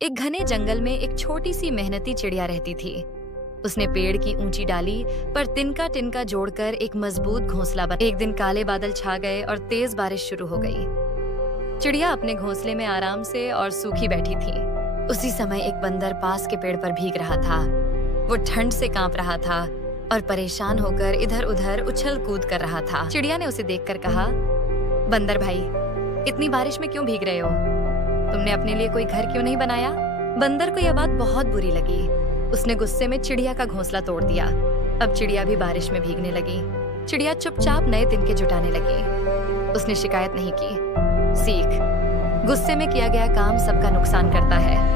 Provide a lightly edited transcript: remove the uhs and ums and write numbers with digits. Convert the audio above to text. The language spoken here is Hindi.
एक घने जंगल में एक छोटी सी मेहनती चिड़िया रहती थी। उसने पेड़ की ऊंची डाली पर तिनका तिनका जोड़कर एक मजबूत घोंसला बना। एक दिन काले बादल छा गए और तेज बारिश शुरू हो गई। चिड़िया अपने घोंसले में आराम से और सूखी बैठी थी। उसी समय एक बंदर पास के पेड़ पर भीग रहा था। वो ठंड से कांप रहा था और परेशान होकर इधर उधर उछल कूद कर रहा था। चिड़िया ने उसे देखकर कहा, बंदर भाई, इतनी बारिश में क्यों भीग रहे हो? तुमने अपने लिए कोई घर क्यों नहीं बनाया? बंदर को यह बात बहुत बुरी लगी। उसने गुस्से में चिड़िया का घोंसला तोड़ दिया। अब चिड़िया भी बारिश में भीगने लगी। चिड़िया चुपचाप नए तिनके जुटाने लगी। उसने शिकायत नहीं की। सीख: गुस्से में किया गया काम सबका नुकसान करता है।